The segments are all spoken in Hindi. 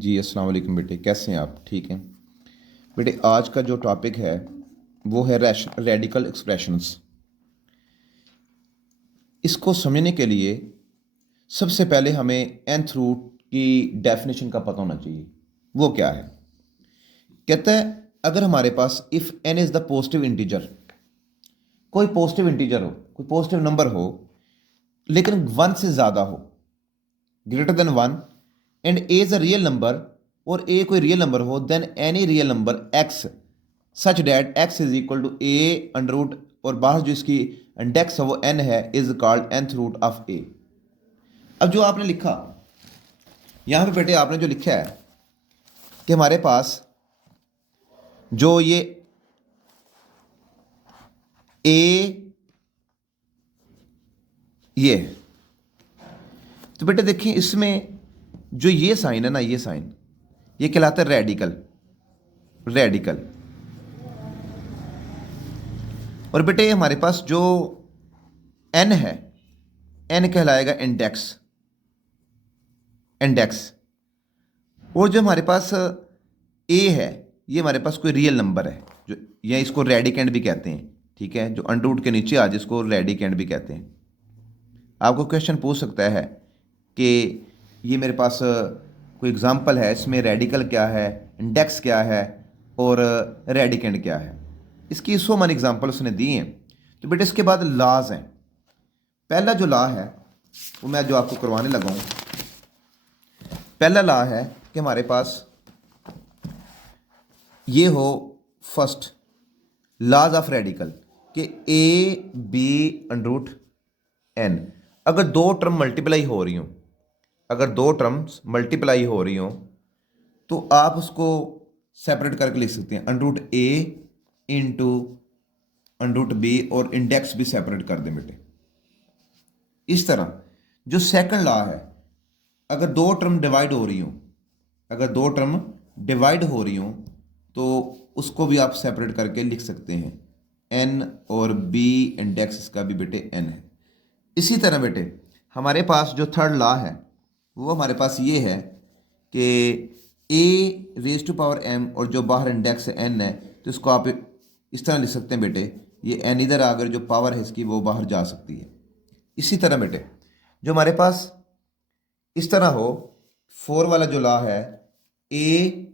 जी अस्सलाम वालेकुम बेटे, कैसे हैं आप? ठीक हैं बेटे। आज का जो टॉपिक है वो है रेडिकल एक्सप्रेशंस। इसको समझने के लिए सबसे पहले हमें nth रूट की डेफिनेशन का पता होना चाहिए। वो क्या है? कहता है अगर हमारे पास if n is the positive integer, कोई पॉजिटिव इंटीजर हो, कोई पॉजिटिव नंबर हो लेकिन वन से ज़्यादा हो, greater than one, and A is a real number, और ए कोई रियल नंबर हो, then any real number X such that X is equal to A under root, और बाहर जो इसकी इंडेक्स है वो एन है, is called nth root of A. अब जो आपने लिखा यहाँ पे बेटे, आपने जो लिखा है कि हमारे पास जो ए ये है, तो बेटे देखिए इसमें जो ये साइन है ना, ये साइन ये कहलाता है रेडिकल। रेडिकल। और बेटे हमारे पास जो एन है, एन कहलाएगा इंडेक्स। इंडेक्स। और जो हमारे पास ए है, ये हमारे पास कोई रियल नंबर है, जो या इसको रेडिकेंड भी कहते हैं। ठीक है, जो अंडर रूट के नीचे आ जिसको रेडिकेंड भी कहते हैं। आपको क्वेश्चन पूछ सकता है कि ये मेरे पास कोई एग्जांपल है, इसमें रेडिकल क्या है, इंडेक्स क्या है और रेडिकेंड क्या है। इसकी 100 मन एग्जांपल उसने दी हैं। तो बेटे इसके बाद लॉज हैं। पहला जो लॉ है वो मैं जो आपको करवाने लगा हूँ। पहला लॉ है कि हमारे पास ये हो फर्स्ट लॉज ऑफ रेडिकल कि A B under root N. अगर दो टर्म मल्टीप्लाई हो रही हो, अगर दो टर्म्स मल्टीप्लाई हो रही हो तो आप उसको सेपरेट करके लिख सकते हैं, अंडर रूट ए इंटू अंडर रूट बी, और इंडेक्स भी सेपरेट कर दें बेटे। इस तरह जो सेकंड लॉ है, अगर दो टर्म डिवाइड हो रही हो, अगर दो टर्म डिवाइड हो रही हो तो उसको भी आप सेपरेट करके लिख सकते हैं, एन और बी इंडेक्स इसका भी बेटे एन है। इसी तरह बेटे हमारे पास जो थर्ड लॉ है वो हमारे पास ये है कि ए रेज टू पावर एम, और जो बाहर इंडेक्स है एन है, तो इसको आप इस तरह लिख सकते हैं बेटे, ये एन इधर आकर जो पावर है इसकी वो बाहर जा सकती है। इसी तरह बेटे जो हमारे पास इस तरह हो, फोर वाला जो लॉ है, ए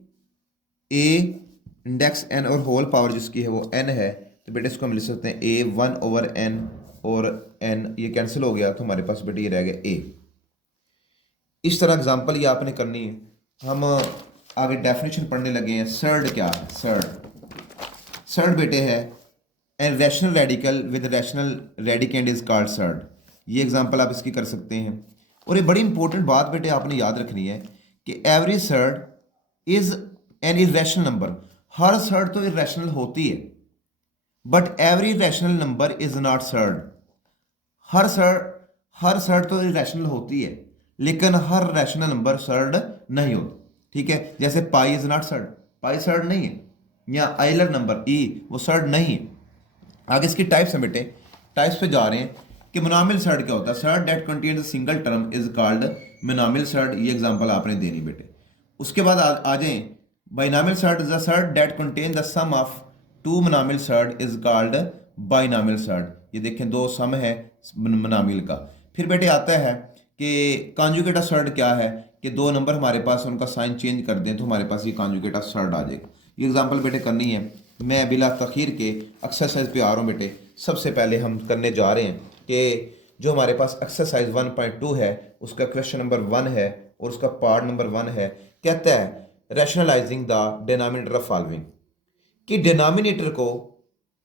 इंडेक्स एन और होल पावर जिसकी है वो एन है, तो बेटे इसको हम लिख सकते हैं ए वन ओवर एन, और एन ये कैंसिल हो गया तो हमारे पास बेटे ये रह गया ए। इस तरह एग्जांपल ये आपने करनी है। हम आगे डेफिनेशन पढ़ने लगे हैं। सर्ड क्या है? सर्ड बेटे है an rational radical with rational radicand is called surd. ये एग्जांपल आप इसकी कर सकते हैं। और ये बड़ी इंपॉर्टेंट बात बेटे आपने याद रखनी है कि every surd is an irrational number. Her surd तो इरेशनल होती है, but every rational number is not surd. Her surd तो इरेशनल होती है लेकिन हर रैशनल नंबर सर्ड नहीं होता। ठीक है, जैसे pi is not surd, pi surd नहीं है, या आइलर नंबर ई वो सर्ड नहीं है। आगे इसकी टाइप्स हैं बेटे, टाइप्स पे जा रहे हैं कि मोनोमियल सर्ड क्या होता है। Surd that contains a single term is called monomial surd. ये एग्जांपल आपने देनी बेटे। उसके बाद आ जाएं, binomial surd is a surd that contain the sum of two monomial surd is called binomial surd. ये देखें दो सम है मोनोमियल का। फिर बेटे आता है कि कॉन्जुगेट सर्ड क्या है, कि दो नंबर हमारे पास उनका साइन चेंज कर दें तो हमारे पास ये कॉन्जुगेट सर्ड आ जाएगा। ये एग्जांपल बेटे करनी है। मैं बिला तखीर के एक्सरसाइज पे आ रहा हूँ बेटे। सबसे पहले हम करने जा रहे हैं कि जो हमारे पास एक्सरसाइज 1.2 है उसका क्वेश्चन नंबर 1 है और उसका पार्ट नंबर 1 है। कहता है rationalising the denominator of following, कि डिनोमिनेटर को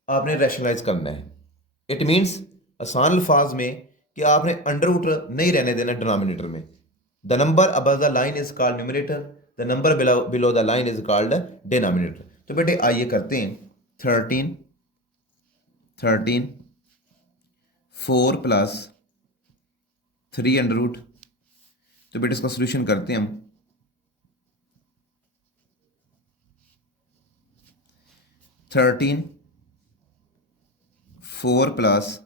आपने रैशनलाइज करना है। इट मीन्स आसान अल्फाज में कि आपने अंडर रूट नहीं रहने देना डिनोमिनेटर में। The number above the line is called numerator, the number below the line is called denominator. तो बेटे आइए करते हैं। 13 4 प्लस 3 अंडर रूट। तो बेटे इसका सोल्यूशन करते हैं हम। 13 4 प्लस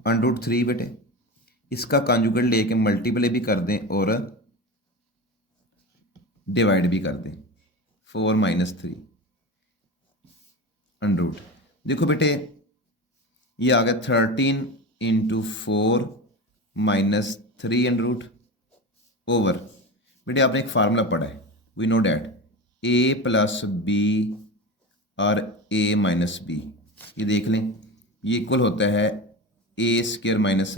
अंडर रूट 3 बेटे, इसका कॉन्जुगेट लेके मल्टीप्लाई भी कर दें और डिवाइड भी कर दें, 4 माइनस 3 अंडर रूट। देखो बेटे ये आ गया 13 into 4 minus 3 under root over, बेटे आपने एक फार्मूला पढ़ा है, we know that A plus B और ए माइनस बी, ये देख लें ये इक्वल होता है ए स्क्र माइनस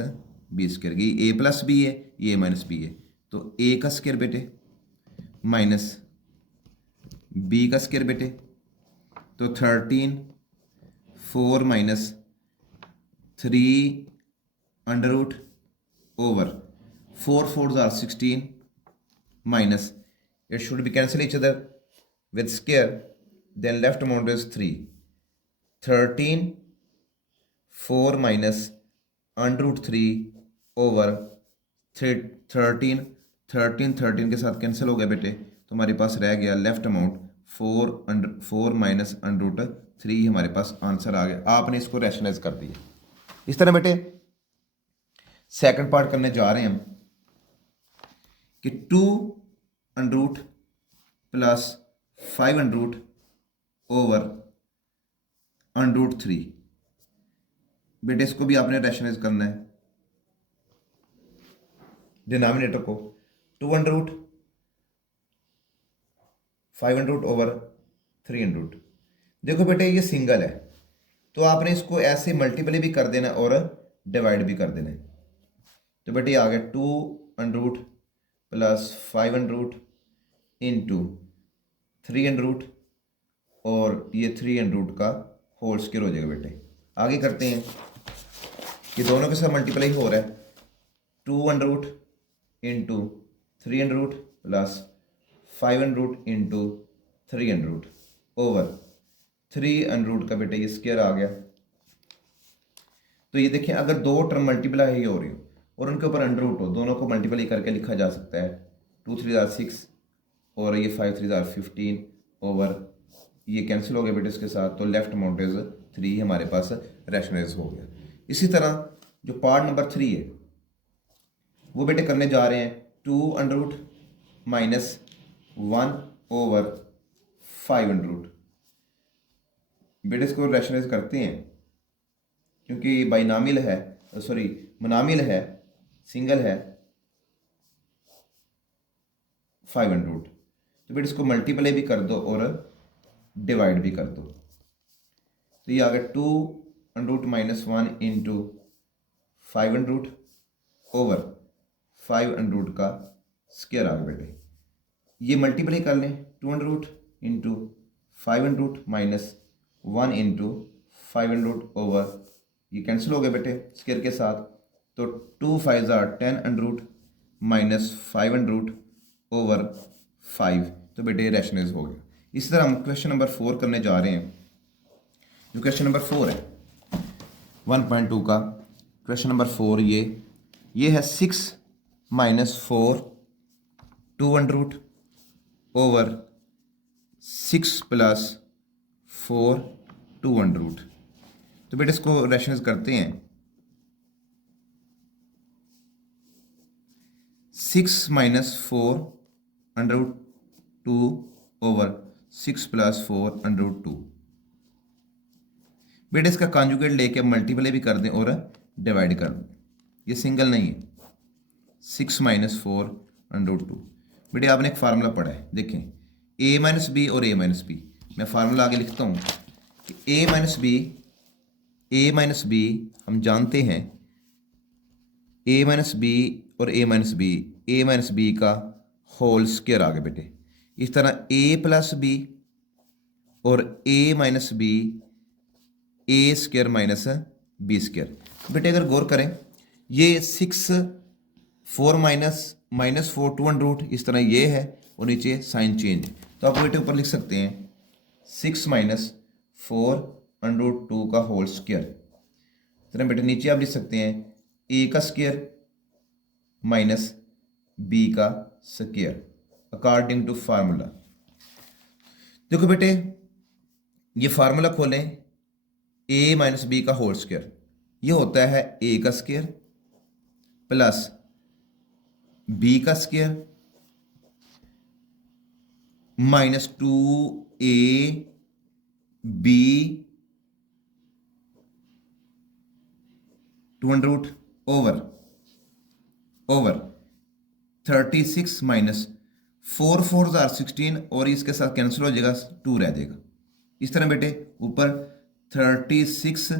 बी स्क्र, ये ए प्लस बी है, ये ए माइनस बी है, तो ए का स्क्र बेटे माइनस बी का स्क्र बेटे, तो 13 4 minus 3 under root over 4 4s are 16 minus, it should be cancel each other with square, then left amount is 3, 13 4 minus under root 3 over 13 13 के साथ कैंसिल हो गया बेटे, तो हमारे पास रह गया left amount 4 minus under root 3, हमारे पास आंसर आ गया। आपने इसको रैशनलाइज कर दिया। इस तरह बेटे सेकंड पार्ट करने जा रहे हैं हम कि 2 under root plus 5 under root over under root 3, बेटे इसको भी आपने रैशनलाइज करना है, डिनोमिनेटर को 2 under root 5 under root over 3 under root. देखो बेटे ये सिंगल है तो आपने इसको ऐसे मल्टीप्लाई भी कर देना और डिवाइड भी कर देना है, तो बेटे आ गया 2 under root plus 5 under root into 3 under root और ये 3 अंडर रूट का होल स्क्वायर हो जाएगा बेटे। आगे करते हैं कि दोनों के साथ मल्टीप्लाई हो रहा है, 2 under root into 3 under root plus 5 under root into 3 under root over 3 under root का बेटे ये स्क्वायर आ गया। तो ये देखिए अगर दो टर्म मल्टीप्लाई हो रही हो और उनके ऊपर अंडर रूट हो, दोनों को मल्टीप्लाई करके लिखा जा सकता है, 2 3 जार 6 और ये 5 3 जार 15 ओवर ये कैंसिल हो गया बेटे इसके साथ, तो लेफ्ट अमाउंट इज 3 हमारे पास रैशनलाइज हो गया। इसी तरह जो पार्ट नंबर 3 है वो बेटे करने जा रहे हैं 2 under root minus 1 over 5 under root, बेटे इसको रैशनलाइज करते हैं क्योंकि बाइनामिल है, सॉरी मोनामिल है, सिंगल है 5 अंडर रूट, तो बेटे इसको मल्टीप्लाई भी कर दो और डिवाइड भी कर दो, तो ये आ गया 2 under root minus 1 into 5 under root over 5 under root का स्क्वायर आ गया बेटे। ये मल्टीप्लाई कर लें 2 under root into 5 under root minus 1 into 5 under root over ये कैंसिल हो गया बेटे स्क्वायर के साथ, तो 2 5 जार 10 under root minus 5 under root over 5, तो बेटे रैशनलाइज हो गया। इसी तरह हम क्वेश्चन नंबर 4 करने जा रहे हैं। जो क्वेश्चन नंबर 4 है 1.2 का क्वेश्चन नंबर 4, ये है 6 minus 4 2 under root over 6 plus 4 2 under root, तो बेटे इसको रैशनलाइज करते हैं। 6 minus 4 under root 2 over 6 plus 4 under root 2, बेटे इसका कॉन्जुगेट लेके मल्टीप्लाई भी कर दें और डिवाइड कर दें, ये सिंगल नहीं है। 6 माइनस 4 अंडर रूट 2, बेटे आपने एक फार्मूला पढ़ा है, देखें a माइनस बी और a माइनस बी, मैं फार्मूला आगे लिखता हूँ कि a माइनस बी हम जानते हैं a माइनस बी और a माइनस बी का होल स्क्वायर आ गया बेटे। इस तरह a प्लस बी और a minus B A square minus B square, बेटे अगर गौर करें ये 6 4 माइनस 4 2 अंडर रूट, इस तरह ये है और नीचे साइन चेंज, तो आप बेटे ऊपर लिख सकते हैं 6 माइनस 4 अंडर रूट 2 का होल स्क्वायर, इस तरह बेटे नीचे आप लिख सकते हैं ए का स्क्वायर माइनस बी का स्क्वायर अकॉर्डिंग टू फार्मूला। देखो बेटे ये फार्मूला खोलें, ए माइनस बी का होल स्क्वायर ये होता है ए का स्क्वायर प्लस बी का square minus 2ab 2 over 36 minus 4 4 16 और इसके साथ कैंसिल हो जाएगा, 2 रह जाएगा। इस तरह बेटे ऊपर 36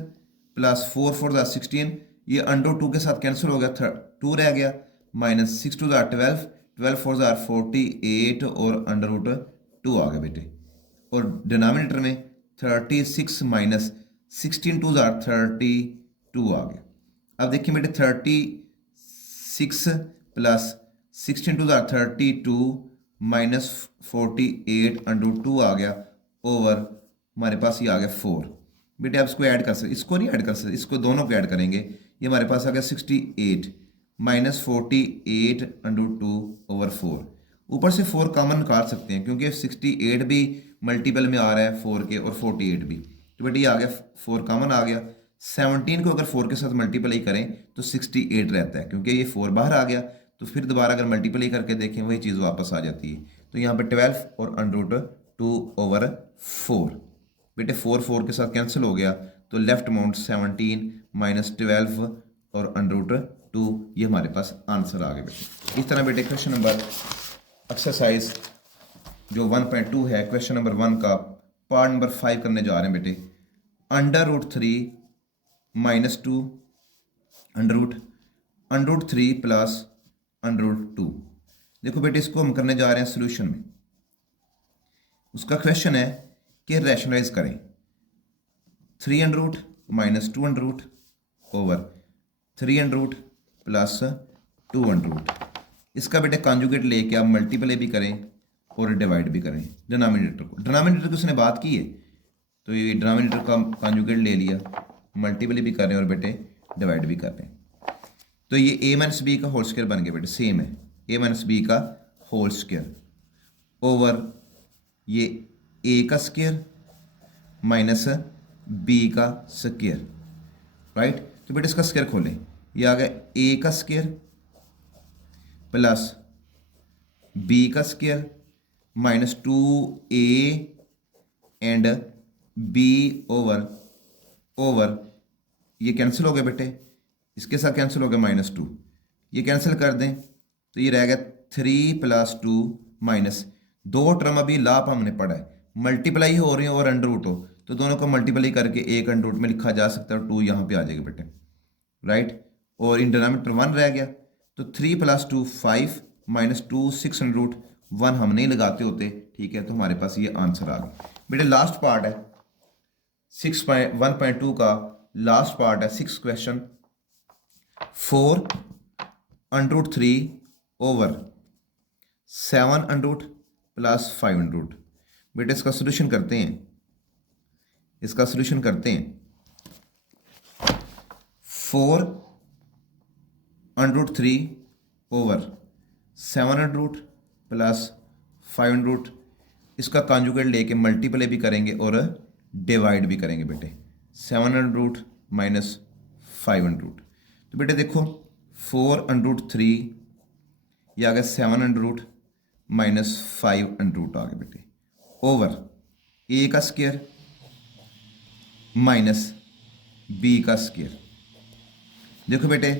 प्लस 4 4 16, ये अंडर 2 के साथ कैंसिल हो गया, 2 रह गया, माइनस 6 2 12, 12 4 48 और अंडर रूट 2 आ गया बेटे। और डिनोमिनेटर में 36 माइनस 16 2 32 आ गया। अब देखिए बेटे 36 प्लस 16 2 32 माइनस 48 अंडर 2 आ गया, ओवर हमारे पास ये आ गया 4। बेटे आप इसको ऐड कर सकते, इसको नहीं ऐड कर सकते, इसको दोनों को ऐड करेंगे, ये हमारे पास आ गया 68 माइनस 48 अंडर 2 ओवर 4। ऊपर से 4 कॉमन निकाल सकते हैं क्योंकि 68 भी मल्टीपल में आ रहा है 4 के, और 48 भी, तो बेटे ये आ गया 4 कॉमन आ गया। 17 को अगर 4 के साथ मल्टीप्लाई करें तो 68 रहता है, क्योंकि ये 4 बाहर आ गया, तो फिर दोबारा अगर मल्टीप्लाई करके देखें वही चीज़ वापस आ जाती है। तो यहाँ पे 12 और अंडर रूट 2 ओवर 4। बेटे 4 4 के साथ कैंसिल हो गया, तो लेफ्ट अमाउंट 17 माइनस 12 और अंडर रूट 2, ये हमारे पास आंसर आ गया बेटे। इस तरह बेटे क्वेश्चन नंबर एक्सरसाइज जो 1.2 है, क्वेश्चन नंबर 1 का पार्ट नंबर 5 करने जा रहे हैं बेटे। Under root 3 minus 2 under root 3 plus under root 2। देखो बेटे इसको हम करने जा रहे हैं सोल्यूशन में। उसका क्वेश्चन है कि रैशनलाइज करें 3 under root minus 2 under root over 3 under root plus 2 under root. इसका बेटे कॉन्जुगेट लेके आप मल्टीप्लाई भी करें और डिवाइड भी करें डिनोमिनेटर को। डिनोमिनेटर की उसने बात की है, तो ये डिनोमिनेटर का कॉन्जुगेट ले लिया, मल्टीप्लाई भी कर रहे हैं और बेटे डिवाइड भी कर रहे हैं। तो ये a माइनस बी का होल स्क्वायर बन गया बेटे, सेम है a माइनस बी का होल स्क्वायर ओवर ये a का स्क्वायर माइनस b का स्क्वायर, राइट। तो बेटे इसका स्क्वायर खोलें, ये आ गया a का स्क्वायर प्लस b का square minus 2a and b over ये कैंसिल हो गया बेटे, इसके साथ कैंसिल हो गया माइनस 2, ये कैंसिल कर दें तो ये रह गया 3 प्लस 2 माइनस 2 टर्म अभी लाभ हमने पढ़ा है, मल्टीप्लाई हो रही हो और अंडर रूट हो तो दोनों को मल्टीप्लाई करके एक अंडर रूट में लिखा जा सकता है, 2 यहाँ पे आ जाएगा बेटे, राइट। और इन डिनोमिनेटर 1 रह गया, तो 3 प्लस 2 5 माइनस 2 6 अंडर रूट 1 हम नहीं लगाते होते, ठीक है। तो हमारे पास ये आंसर आ गया बेटे। लास्ट पार्ट है 1.2 का लास्ट पार्ट है 6 question. 4 under root 3 over 7 under root plus 5 under root. बेटे इसका सोल्यूशन करते हैं, इसका सोल्यूशन करते हैं। 4 under root 3 over 7 under root plus 5 under root, इसका कॉन्जुगेट लेके मल्टीप्लाई भी करेंगे और डिवाइड भी करेंगे बेटे। 7 under root minus 5 under root, तो बेटे देखो 4 अंडर रूट 3 ये आ गया 7 under root minus 5 under root आ गया बेटे, ओवर a का स्क्वायर माइनस b का स्क्वायर। देखो बेटे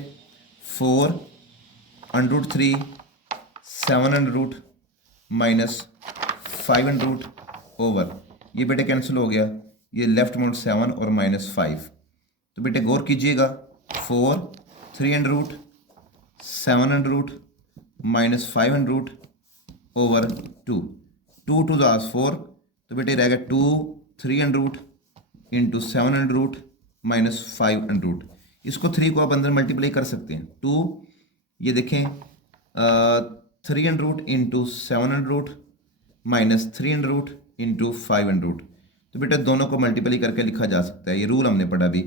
4 under root 3 7 under root minus 5 under root over ये बेटे कैंसिल हो गया, ये लेफ्ट अमाउंट 7 और माइनस 5। तो बेटे गौर कीजिएगा 4 3 under root 7 under root minus 5 under root over 2 2 to the 4, तो बेटे रहेगा 2 3 under root into 7 under root minus 5 under root. इसको 3 को आप अंदर मल्टीप्लाई कर सकते हैं, 2 ये देखें 3 under root into 7 under root minus 3 under root into 5 under root. तो बेटा दोनों को मल्टीप्लाई करके लिखा जा सकता है, ये रूल हमने पढ़ा अभी।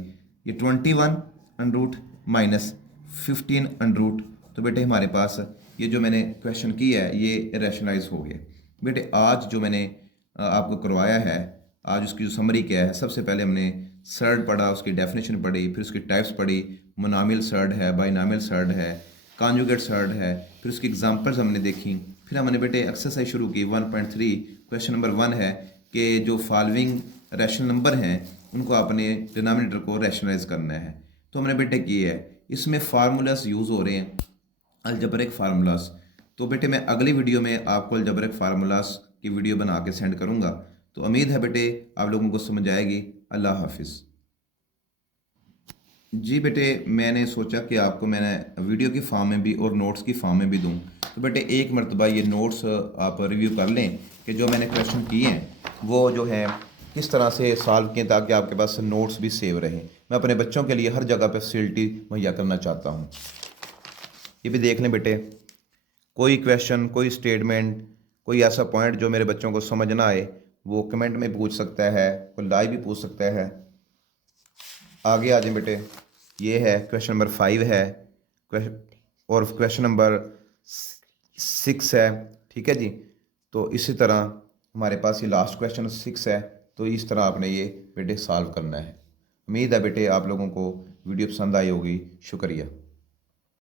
ये 21 under root minus 15 under root, तो बेटे हमारे पास ये जो मैंने क्वेश्चन किया है ये रैशनलाइज हो गया। बेटे आज जो मैंने आपको करवाया है, आज उसकी जो समरी क्या है, सबसे पहले हमने सर्ड पढ़ा, उसकी डेफिनेशन पढ़ी, फिर उसकी टाइप्स पढ़ी, मोनोमियल सर्ड है, बाइनोमियल सर्ड है, कॉन्जुगेट सर्ड है, फिर उसकी एग्जांपल्स हमने देखी, फिर हमने बेटे एक्सरसाइज शुरू की 1.3। क्वेश्चन नंबर 1 है कि जो फॉलोइंग रैशनल नंबर हैं उनको आपने डिनोमिनेटर को रैशनलाइज करना है। तो हमने बेटे की है, इसमें फार्मूलाज यूज़ हो रहे हैं, अलजबरिक फार्मूलाज। तो बेटे मैं अगली वीडियो में आपको अलजबरिक फार्मूलाज की वीडियो बना के सेंड करूँगा। तो उम्मीद है बेटे आप लोगों को समझ आएगी। अल्लाह हाफिज़। जी बेटे, मैंने सोचा कि आपको मैंने वीडियो की फॉर्म में भी और नोट्स की फॉर्म में भी दूं। तो बेटे एक मरतबा ये नोट्स आप रिव्यू कर लें कि जो मैंने क्वेश्चन किए हैं वो जो है किस तरह से सॉल्व किए, ताकि आपके पास नोट्स भी सेव रहें। मैं अपने बच्चों के लिए हर जगह पे फैसिलिटी मुहैया करना चाहता हूँ। ये भी देख लें बेटे, कोई क्वेश्चन, कोई स्टेटमेंट, कोई ऐसा पॉइंट जो मेरे बच्चों को समझ ना आए वो कमेंट में पूछ सकता है, कोई लाइव भी पूछ सकता है। आगे आ जाए बेटे, ये है क्वेश्चन नंबर 5 है और क्वेश्चन नंबर 6 है। ठीक है जी। तो इसी तरह हमारे पास ये लास्ट क्वेश्चन 6 है। तो इस तरह आपने ये बेटे सॉल्व करना है। उम्मीद है बेटे आप लोगों को वीडियो पसंद आई होगी। शुक्रिया।